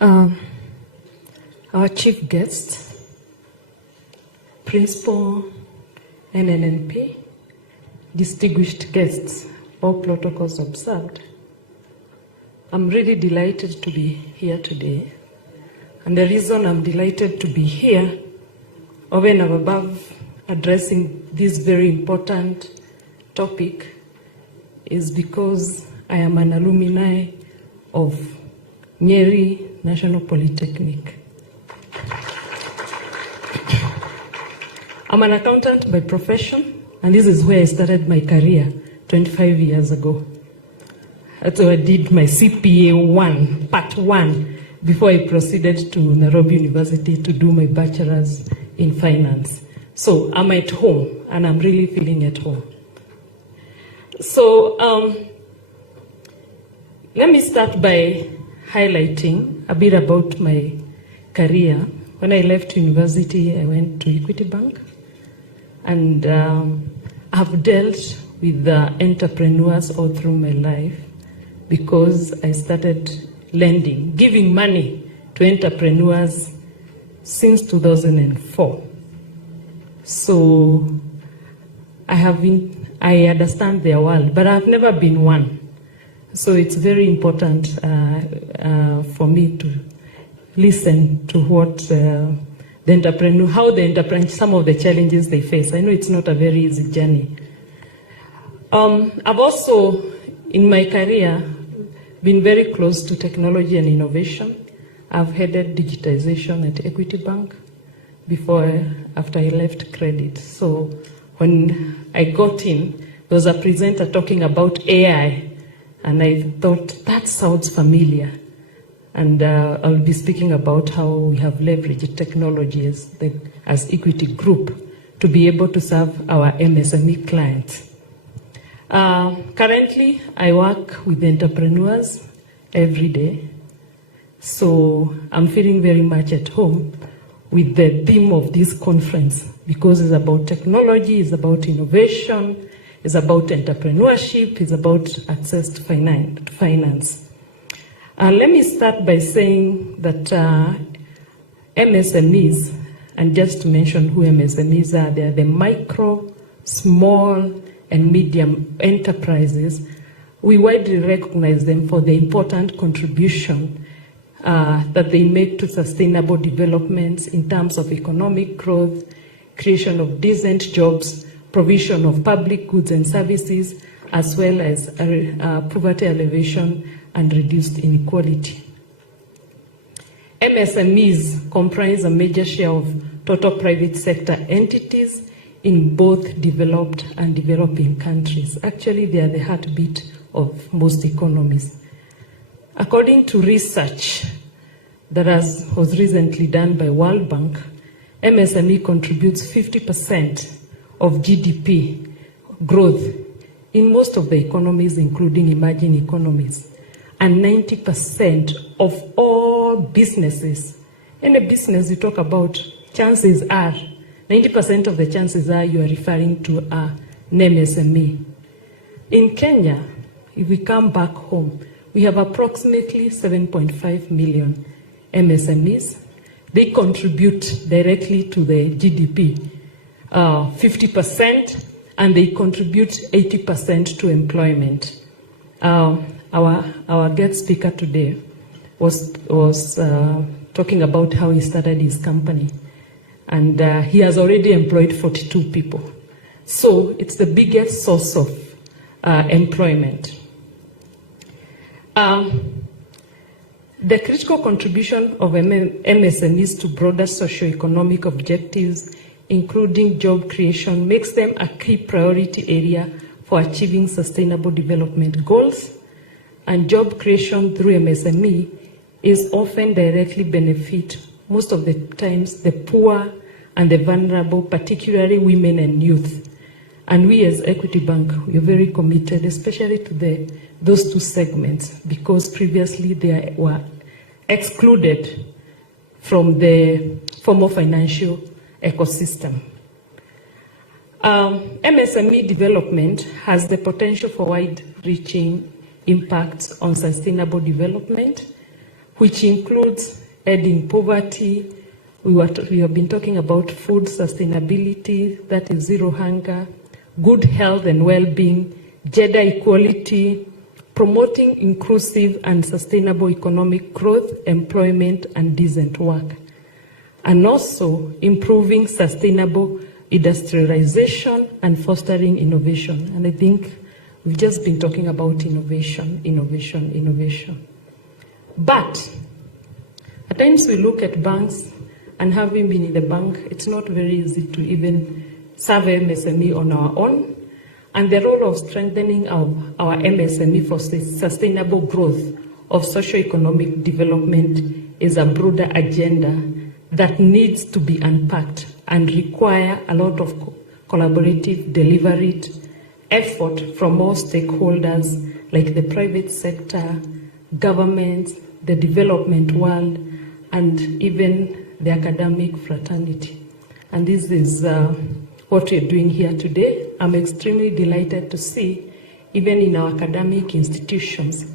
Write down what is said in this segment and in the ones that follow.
Our chief guest, Principal NNNP, distinguished guests, all protocols observed. I'm really delighted to be here today. And the reason I'm delighted to be here, over and above addressing this very important topic, is because I am an alumni of Nyeri National Polytechnic. I'm an accountant by profession, and this is where I started my career 25 years ago. That's where I did my CPA 1, Part 1, before I proceeded to Nairobi University to do my bachelor's in finance. So I'm at home, and I'm really feeling at home. So let me start by highlighting a bit about my career. When I left university, I went to Equity Bank, and I've dealt with entrepreneurs all through my life because I started lending, giving money to entrepreneurs since 2004. So I understand their world, but I've never been one. So it's very important for me to listen to what how the entrepreneur, some of the challenges they face. I know it's not a very easy journey. I've also, in my career, been very close to technology and innovation. I've headed digitization at Equity Bank after I left credit. So when I got in, there was a presenter talking about AI, and I thought, that sounds familiar. And I'll be speaking about how we have leveraged technology as Equity Group to be able to serve our MSME clients. Currently, I work with entrepreneurs every day. So I'm feeling very much at home with the theme of this conference because it's about technology, it's about innovation, it's about entrepreneurship, it's about access to finance. Let me start by saying that MSMEs, and just to mention who MSMEs are, they are the micro, small, and medium enterprises. We widely recognize them for the important contribution that they make to sustainable developments in terms of economic growth, creation of decent jobs, provision of public goods and services, as well as poverty alleviation and reduced inequality. MSMEs comprise a major share of total private sector entities in both developed and developing countries. Actually, they are the heartbeat of most economies. According to research that was recently done by World Bank, MSME contributes 50% of GDP growth in most of the economies, including emerging economies, and 90% of all businesses. In a business you talk about, chances are, 90% of the chances are you are referring to an MSME. In Kenya, if we come back home, we have approximately 7.5 million MSMEs. They contribute directly to the GDP, 50%, and they contribute 80% to employment. Our guest speaker today was talking about how he started his company, and he has already employed 42 people. So it's the biggest source of employment. The critical contribution of MSMEs to broader socio-economic objectives, including job creation, makes them a key priority area for achieving sustainable development goals. And job creation through MSME is often directly benefit, most of the times, the poor and the vulnerable, particularly women and youth. And we as Equity Bank, we are very committed, especially to those two segments, because previously they were excluded from the formal financial ecosystem. MSME development has the potential for wide-reaching impacts on sustainable development, which includes ending poverty. We have been talking about food sustainability, that is zero hunger, good health and well-being, gender equality, promoting inclusive and sustainable economic growth, employment, and decent work, and also improving sustainable industrialization and fostering innovation. And I think we've just been talking about innovation, innovation, innovation. But at times we look at banks, and having been in the bank, it's not very easy to even serve MSME on our own. And the role of strengthening our MSME for sustainable growth of socio-economic development is a broader agenda that needs to be unpacked and require a lot of collaborative, deliberate effort from all stakeholders like the private sector, government, the development world, and even the academic fraternity. And this is what we're doing here today. I'm extremely delighted to see, even in our academic institutions,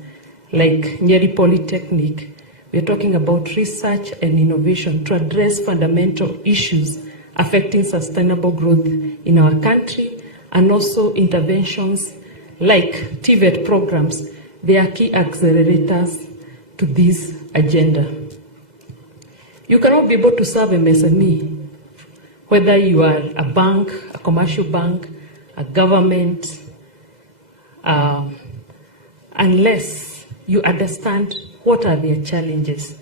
like Nyeri Polytechnic, we're talking about research and innovation to address fundamental issues affecting sustainable growth in our country, and also interventions like TVET programs. They are key accelerators to this agenda. You cannot be able to serve MSME, whether you are a bank, a commercial bank, a government, unless you understand what are their challenges.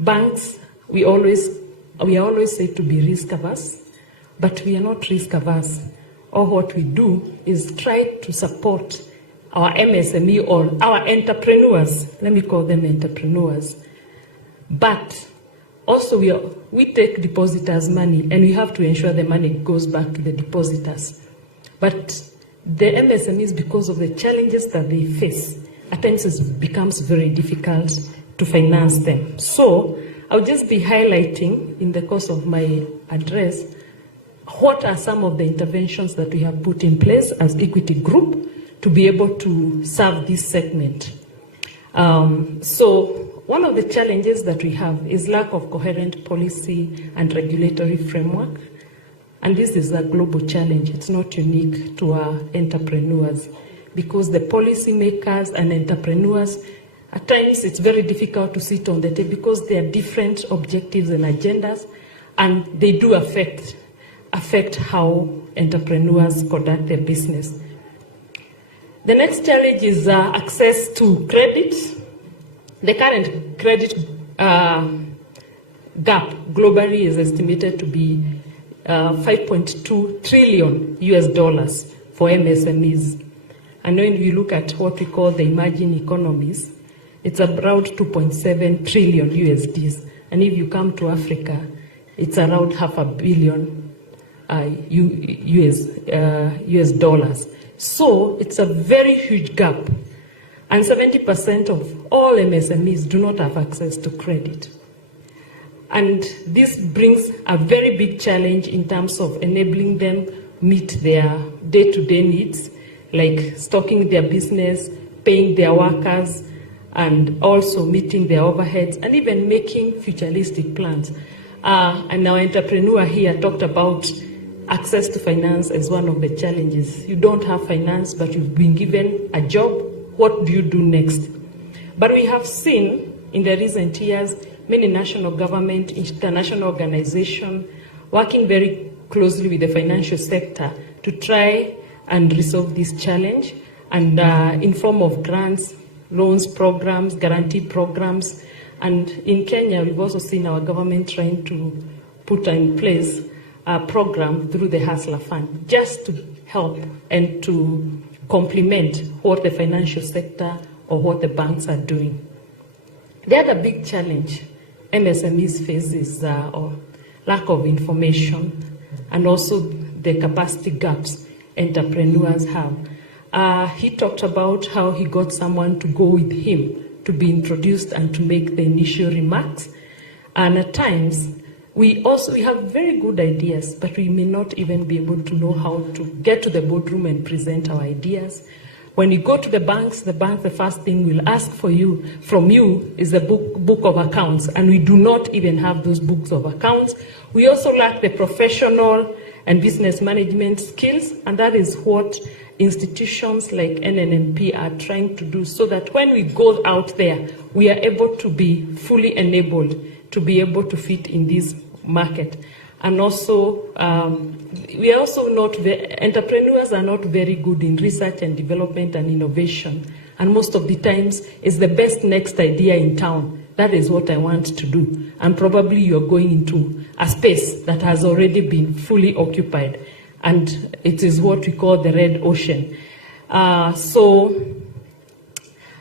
Banks, we are always said to be risk averse, but we are not risk averse. All what we do is try to support our MSME or our entrepreneurs. Let me call them entrepreneurs. But also, we take depositors' money, and we have to ensure the money goes back to the depositors. But the MSMEs, because of the challenges that they face, at times it becomes very difficult to finance them. So I'll just be highlighting in the course of my address what are some of the interventions that we have put in place as Equity Group to be able to serve this segment. So one of the challenges that we have is lack of coherent policy and regulatory framework. And this is a global challenge. It's not unique to our entrepreneurs, because the policymakers and entrepreneurs, at times it's very difficult to sit on the table because there are different objectives and agendas, and they do affect how entrepreneurs conduct their business. The next challenge is access to credit. The current credit gap globally is estimated to be $5.2 trillion for MSMEs. And when we look at what we call the emerging economies, it's around 2.7 trillion USDs. And if you come to Africa, it's around $500 million US dollars. So it's a very huge gap. And 70% of all MSMEs do not have access to credit. And this brings a very big challenge in terms of enabling them meet their day-to-day needs, like stocking their business, paying their workers, and also meeting their overheads, and even making futuristic plans. And our entrepreneur here talked about access to finance as one of the challenges. You don't have finance, but you've been given a job. What do you do next? But we have seen in the recent years many national government, international organizations working very closely with the financial sector to try and resolve this challenge, and in form of grants, loans programs, guarantee programs. And in Kenya, we've also seen our government trying to put in place a program through the Hustler Fund, just to help and to complement what the financial sector or what the banks are doing. The other big challenge MSMEs face is lack of information, and also the capacity gaps entrepreneurs have. He talked about how he got someone to go with him to be introduced and to make the initial remarks. And at times, we have very good ideas, but we may not even be able to know how to get to the boardroom and present our ideas. When you go to the banks, the first thing will ask from you is the book of accounts, and we do not even have those books of accounts. We also lack the professional and business management skills, and that is what institutions like NNMP are trying to do, so that when we go out there, we are able to be fully enabled to be able to fit in this market. And also, we are also not, entrepreneurs are not very good in research and development and innovation. And most of the times, it's the best next idea in town. That is what I want to do. And probably you're going into a space that has already been fully occupied. And it is what we call the red ocean. So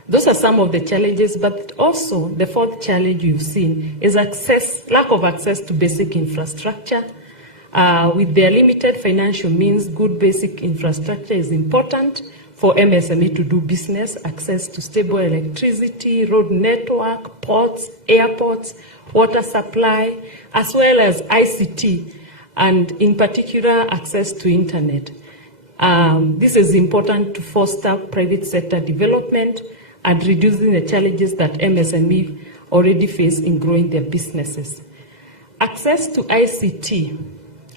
those are some of the challenges, but also the fourth challenge you've seen is lack of access to basic infrastructure. With their limited financial means, good basic infrastructure is important for MSME to do business, access to stable electricity, road network, ports, airports, water supply, as well as ICT, and in particular, access to internet. This is important to foster private sector development and reducing the challenges that MSME already face in growing their businesses. Access to ICT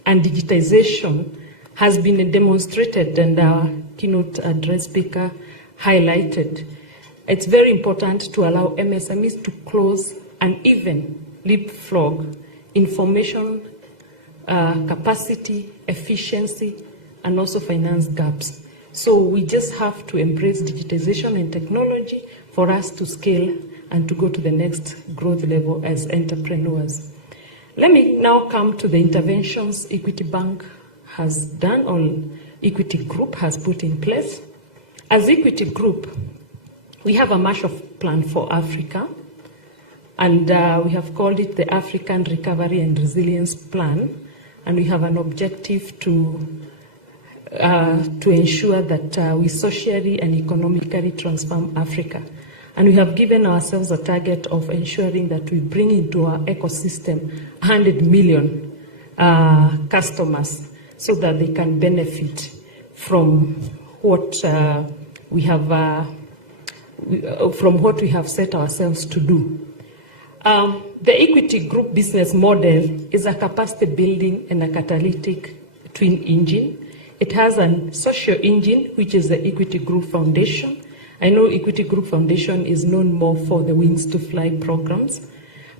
and digitization has been demonstrated, and our keynote address speaker highlighted. It's very important to allow MSMEs to close and even leapfrog information capacity, efficiency, and also finance gaps. So we just have to embrace digitization and technology for us to scale and to go to the next growth level as entrepreneurs. Let me now come to the interventions Equity Bank has done, or Equity Group has put in place. As Equity Group, we have a Marshall Plan for Africa, and we have called it the African Recovery and Resilience Plan, and we have an objective to ensure that we socially and economically transform Africa. And we have given ourselves a target of ensuring that we bring into our ecosystem 100 million customers so that they can benefit from what we have set ourselves to do. The Equity Group business model is a capacity building and a catalytic twin engine. It has a social engine, which is the Equity Group Foundation. I know Equity Group Foundation is known more for the Wings to Fly programs,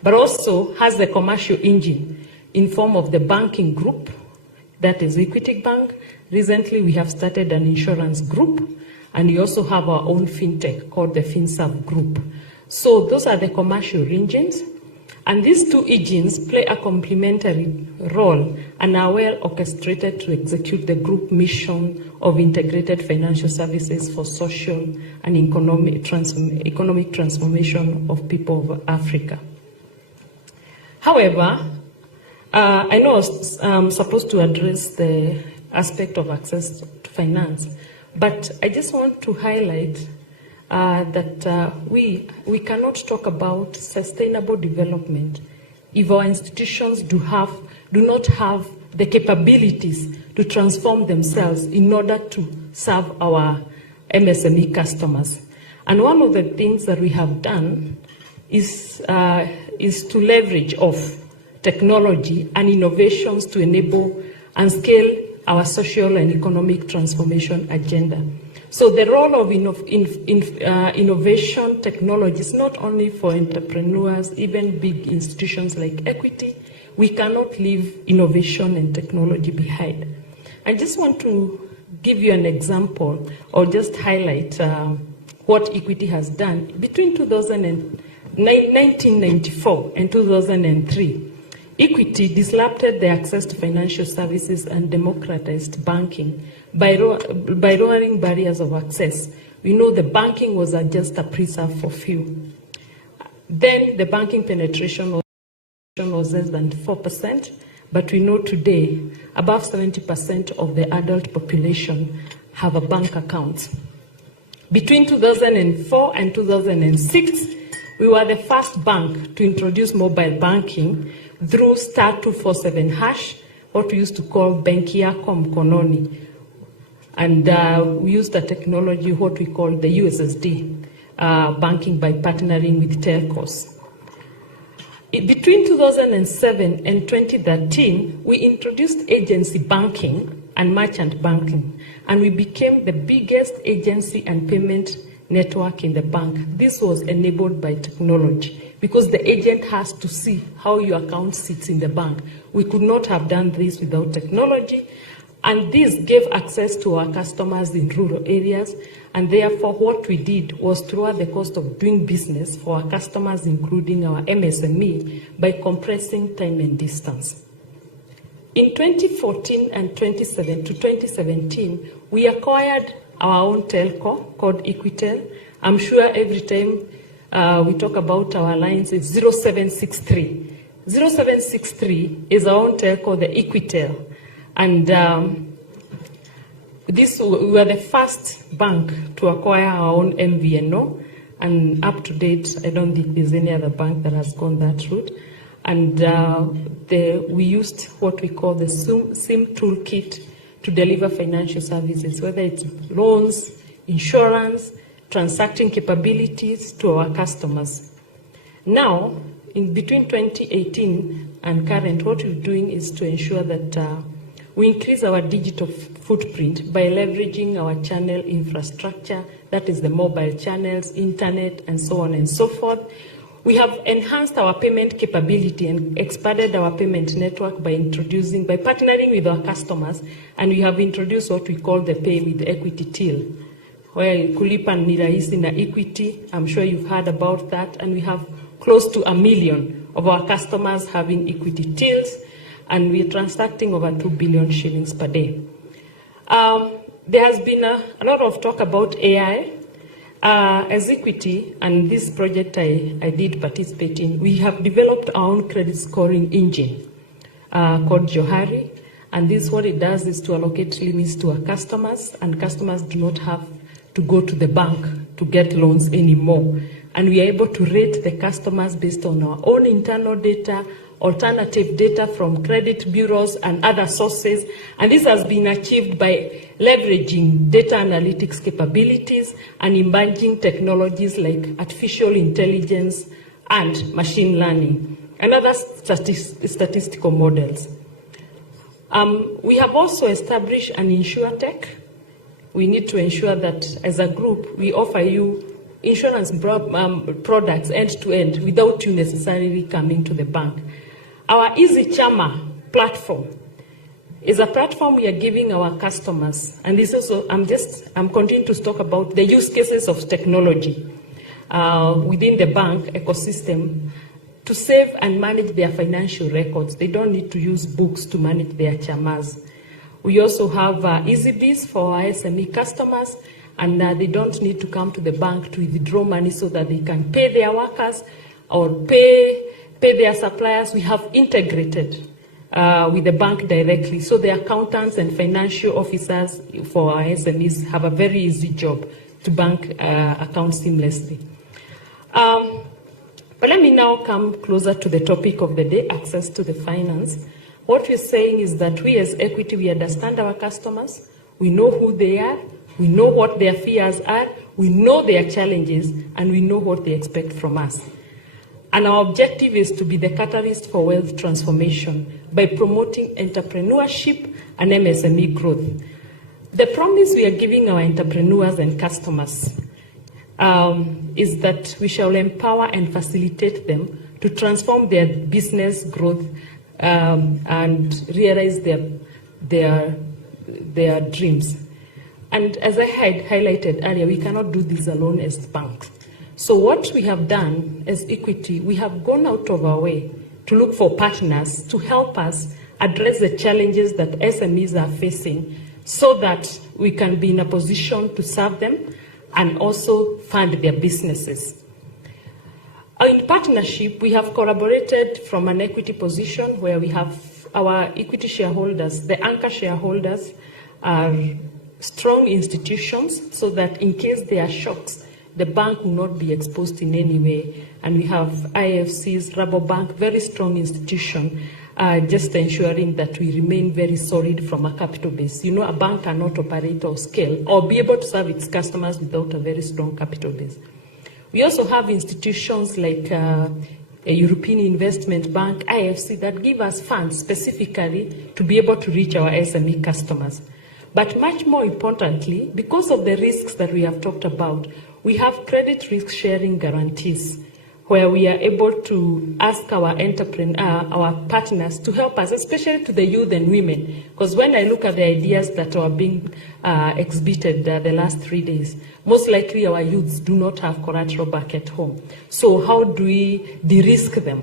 but also has the commercial engine in form of the banking group, that is Equity Bank. Recently, we have started an insurance group, and we also have our own fintech called the FinServe Group. So those are the commercial engines. And these two engines play a complementary role and are well orchestrated to execute the group mission of integrated financial services for social and economic transformation of people of Africa. However, I know I'm supposed to address the aspect of access to finance, but I just want to highlight that we cannot talk about sustainable development if our institutions do not have the capabilities to transform themselves in order to serve our MSME customers. And one of the things that we have done is to leverage off technology and innovations to enable and scale our social and economic transformation agenda. So the role of innovation technology is not only for entrepreneurs, even big institutions like Equity. We cannot leave innovation and technology behind. I just want to give you an example or just highlight what Equity has done. Between 1994 and 2003, Equity disrupted the access to financial services and democratized banking by lowering barriers of access. We know the banking was just a preserve for few. Then the banking penetration was less than 4%, but we know today above 70% of the adult population have a bank account. Between 2004 and 2006, we were the first bank to introduce mobile banking through *247#, what we used to call Benki Yako Mkononi. And we used the technology, what we call the USSD, banking by partnering with telcos. Between 2007 and 2013, we introduced agency banking and merchant banking, and we became the biggest agency and payment network in the bank. This was enabled by technology because the agent has to see how your account sits in the bank. We could not have done this without technology, and this gave access to our customers in rural areas, and therefore what we did was to lower the cost of doing business for our customers, including our MSME, by compressing time and distance. In 2014 and 2017, we acquired our own telco called Equitel. I'm sure every time we talk about our lines, it's 0763. 0763 is our own telco, the Equitel. And we were the first bank to acquire our own MVNO. And up to date, I don't think there's any other bank that has gone that route. And we used what we call the SIM toolkit to deliver financial services, whether it's loans, insurance, transacting capabilities to our customers. Now, in between 2018 and current, what we're doing is to ensure that we increase our digital footprint by leveraging our channel infrastructure, that is the mobile channels, internet, and so on and so forth. We have enhanced our payment capability and expanded our payment network by partnering with our customers, and we have introduced what we call the Pay with Equity Till, where kulipa ni rahisi na Equity. I'm sure you've heard about that, and we have close to 1 million of our customers having Equity Tills, and we're transacting over 2 billion shillings per day. There has been a lot of talk about AI. As Equity, and this project I did participate in, we have developed our own credit scoring engine called Johari, and this, what it does is to allocate limits to our customers, and customers do not have to go to the bank to get loans anymore. And we are able to rate the customers based on our own internal data, alternative data from credit bureaus and other sources, and this has been achieved by leveraging data analytics capabilities and emerging technologies like artificial intelligence and machine learning and other statistical models. We have also established an InsurTech. We need to ensure that as a group, we offer you insurance products end-to-end without you necessarily coming to the bank. Our Easy Chama platform is a platform we are giving our customers, and this also, I'm continuing to talk about the use cases of technology within the bank ecosystem to save and manage their financial records. They don't need to use books to manage their chamas. We also have EasyBiz for our SME customers, and they don't need to come to the bank to withdraw money so that they can pay their workers or pay their suppliers. We have integrated with the bank directly, so the accountants and financial officers for our SMEs have a very easy job to bank accounts seamlessly. But let me now come closer to the topic of the day, access to the finance. What we're saying is that we as Equity, we understand our customers, we know who they are, we know what their fears are, we know their challenges, and we know what they expect from us. And our objective is to be the catalyst for wealth transformation by promoting entrepreneurship and MSME growth. The promise we are giving our entrepreneurs and customers is that we shall empower and facilitate them to transform their business growth and realize their dreams. And as I had highlighted earlier, we cannot do this alone as banks. So what we have done as Equity, we have gone out of our way to look for partners to help us address the challenges that SMEs are facing so that we can be in a position to serve them and also fund their businesses. In partnership, we have collaborated from an equity position where we have our equity shareholders, the anchor shareholders are strong institutions so that in case there are shocks, the bank will not be exposed in any way. And we have IFCs, Rabobank, very strong institution, just ensuring that we remain very solid from a capital base. You know, a bank cannot operate or scale or be able to serve its customers without a very strong capital base. We also have institutions like a European Investment Bank, IFC, that give us funds specifically to be able to reach our SME customers. But much more importantly, because of the risks that we have talked about, we have credit risk sharing guarantees, where we are able to ask our partners to help us, especially to the youth and women. Because when I look at the ideas that are being exhibited the last 3 days, most likely our youths do not have collateral back at home. So how do we de-risk them?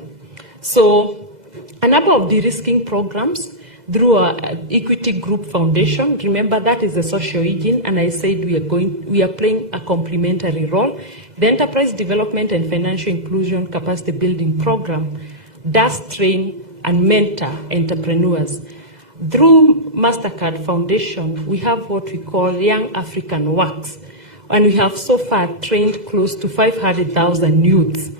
So a number of de-risking programs through our Equity Group Foundation. Remember, that is the social engine, and I said we are playing a complementary role. The Enterprise Development and Financial Inclusion Capacity Building Program does train and mentor entrepreneurs. Through MasterCard Foundation, we have what we call Young African Works, and we have so far trained close to 500,000 youths.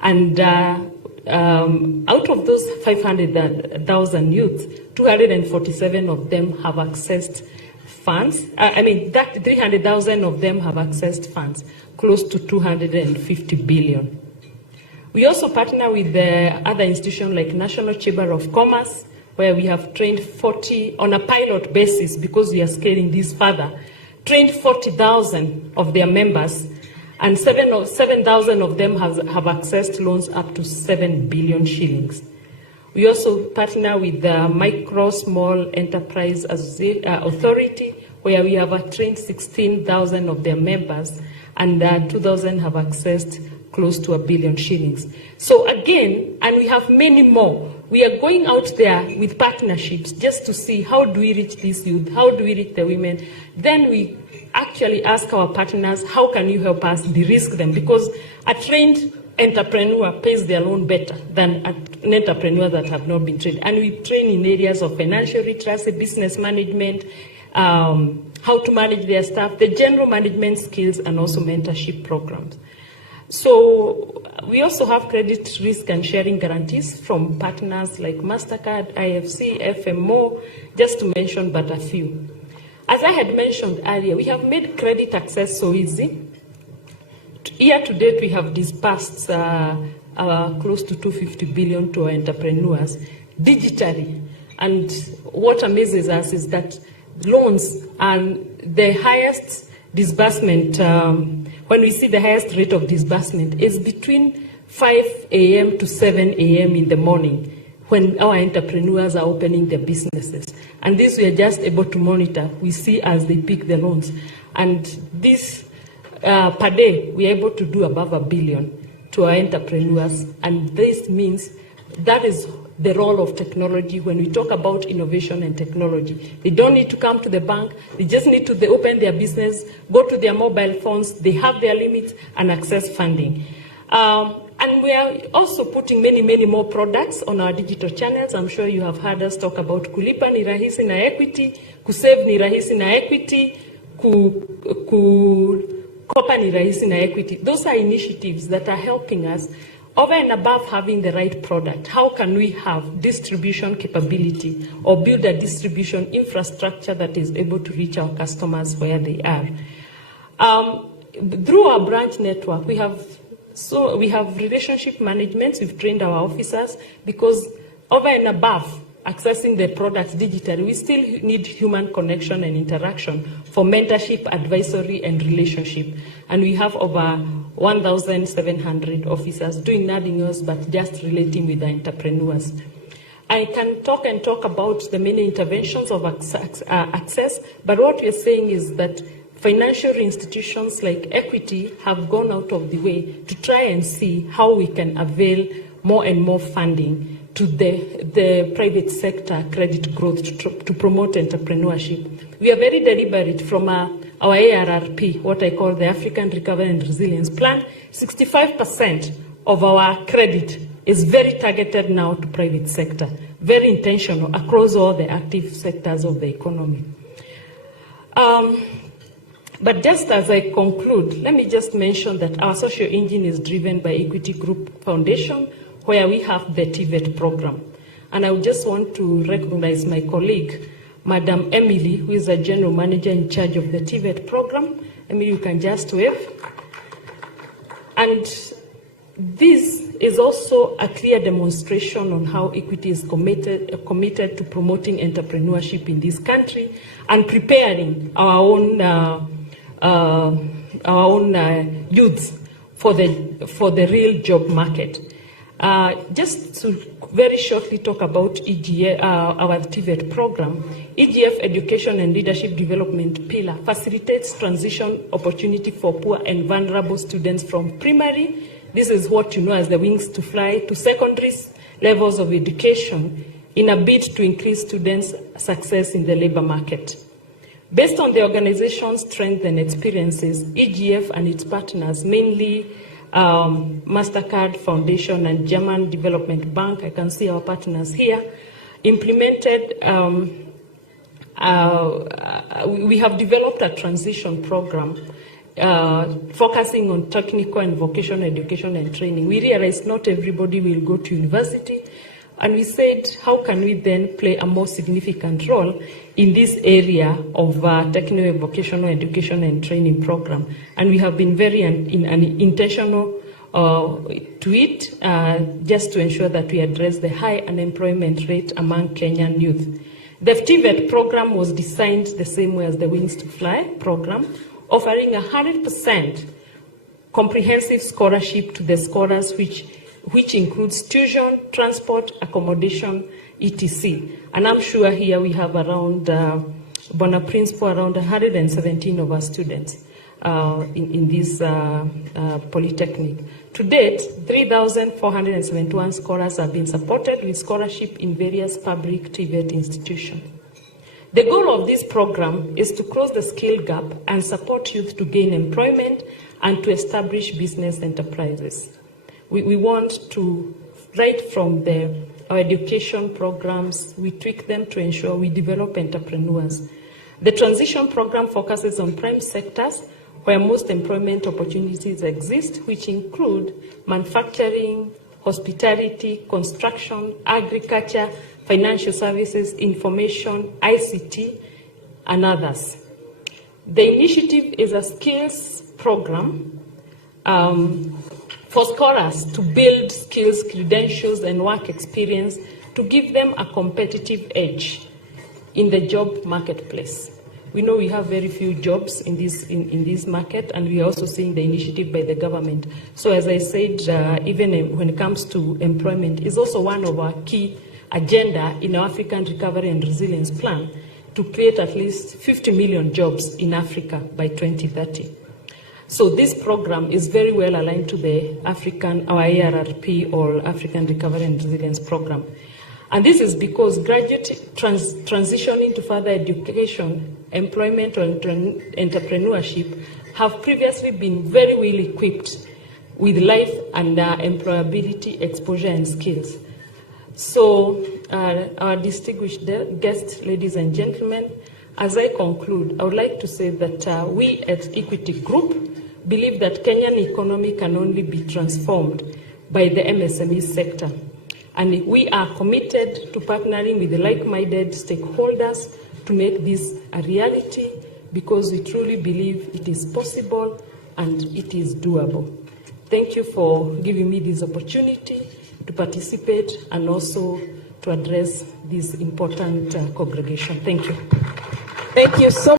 And out of those 500,000 youths, 247 of them have accessed funds. 300,000 of them have accessed funds, close to 250 billion. We also partner with the other institutions like National Chamber of Commerce, where we have trained 40 on a pilot basis, because we are scaling this further, trained 40,000 of their members, and 7,000 of them have accessed loans up to 7 billion shillings. We also partner with the Micro Small Enterprise Authority, where we have trained 16,000 of their members, and 2,000 have accessed close to 1 billion shillings. So again, and we have many more. We are going out there with partnerships just to see how do we reach these youth, how do we reach the women. Then we actually ask our partners, how can you help us de-risk them? Because a trained entrepreneur pays their loan better than an entrepreneur that have not been trained. And we train in areas of financial literacy, business management, how to manage their staff, the general management skills, and also mentorship programs. So we also have credit risk and sharing guarantees from partners like MasterCard, IFC, FMO, just to mention but a few. As I had mentioned earlier, we have made credit access so easy. Year to date, we have disbursed close to 250 billion to our entrepreneurs digitally. And what amazes us is that loans and the highest disbursement, when we see the highest rate of disbursement, is between 5 a.m. to 7 a.m. in the morning, when our entrepreneurs are opening their businesses. And this we are just able to monitor. We see as they pick the loans. And this, per day, we are able to do above 1 billion to our entrepreneurs. And this means that is the role of technology when we talk about innovation and technology. They don't need to come to the bank. They just need to open their business, go to their mobile phones, they have their limits, and access funding. And we are also putting many, many more products on our digital channels. I'm sure you have heard us talk about Kulipa ni rahisi na equity, Kusave ni rahisi na equity, Kopa ni rahisi na equity. Those are initiatives that are helping us over and above having the right product. How can we have distribution capability or build a distribution infrastructure that is able to reach our customers where they are? Through our branch network, we have relationship management. We've trained our officers, because over and above accessing the products digitally, we still need human connection and interaction for mentorship, advisory, and relationship. And we have over 1,700 officers doing nothing else but just relating with the entrepreneurs. I can talk about the many interventions of access, but what we're saying is that financial institutions like Equity have gone out of the way to try and see how we can avail more and more funding to the private sector credit growth to promote entrepreneurship. We are very deliberate from our ARRP, what I call the African Recovery and Resilience Plan. 65% of our credit is very targeted now to private sector, very intentional across all the active sectors of the economy. But just as I conclude, let me just mention that our social engine is driven by Equity Group Foundation, where we have the TVET program. And I would just want to recognize my colleague, Madam Emily, who is the General Manager in charge of the TVET program. Emily, you can just wave. And this is also a clear demonstration on how Equity is committed to promoting entrepreneurship in this country and preparing our own youths for the real job market. Just to very shortly talk about EGF, our TVET program, EGF Education and Leadership Development Pillar facilitates transition opportunity for poor and vulnerable students from primary, this is what you know as the wings to fly, to secondary levels of education in a bid to increase students' success in the labor market. Based on the organization's strength and experiences, EGF and its partners, mainly MasterCard Foundation and German Development Bank, I can see our partners here, implemented, we have developed a transition program focusing on technical and vocational education and training. We realized not everybody will go to university, and we said, how can we then play a more significant role in this area of technical and vocational education and training program? And we have been very intentional to it, just to ensure that we address the high unemployment rate among Kenyan youth. The TVET program was designed the same way as the Wings to Fly program, offering 100% comprehensive scholarship to the scholars, which includes tuition, transport, accommodation, etc. And I'm sure here we have around, Bona Principal, around 117 of our students in this polytechnic. To date, 3,471 scholars have been supported with scholarship in various public TVET institutions. The goal of this program is to close the skill gap and support youth to gain employment and to establish business enterprises. We want to, right from our education programs, we tweak them to ensure we develop entrepreneurs. The transition program focuses on prime sectors where most employment opportunities exist, which include manufacturing, hospitality, construction, agriculture, financial services, information, ICT, and others. The initiative is a skills program for scholars to build skills, credentials, and work experience to give them a competitive edge in the job marketplace. We know we have very few jobs in this market, and we are also seeing the initiative by the government. So as I said, even when it comes to employment, is also one of our key agenda in our African Recovery and Resilience Plan to create at least 50 million jobs in Africa by 2030. So this program is very well aligned to the our ARRP, or African Recovery and Resilience Program. And this is because graduates transitioning to further education, employment, or entrepreneurship have previously been very well equipped with life and employability, exposure, and skills. So, our distinguished guests, ladies and gentlemen, as I conclude, I would like to say that we at Equity Group believe that Kenyan economy can only be transformed by the MSME sector. And we are committed to partnering with the like-minded stakeholders to make this a reality, because we truly believe it is possible and it is doable. Thank you for giving me this opportunity to participate and also to address this important congregation. Thank you. Thank you so much.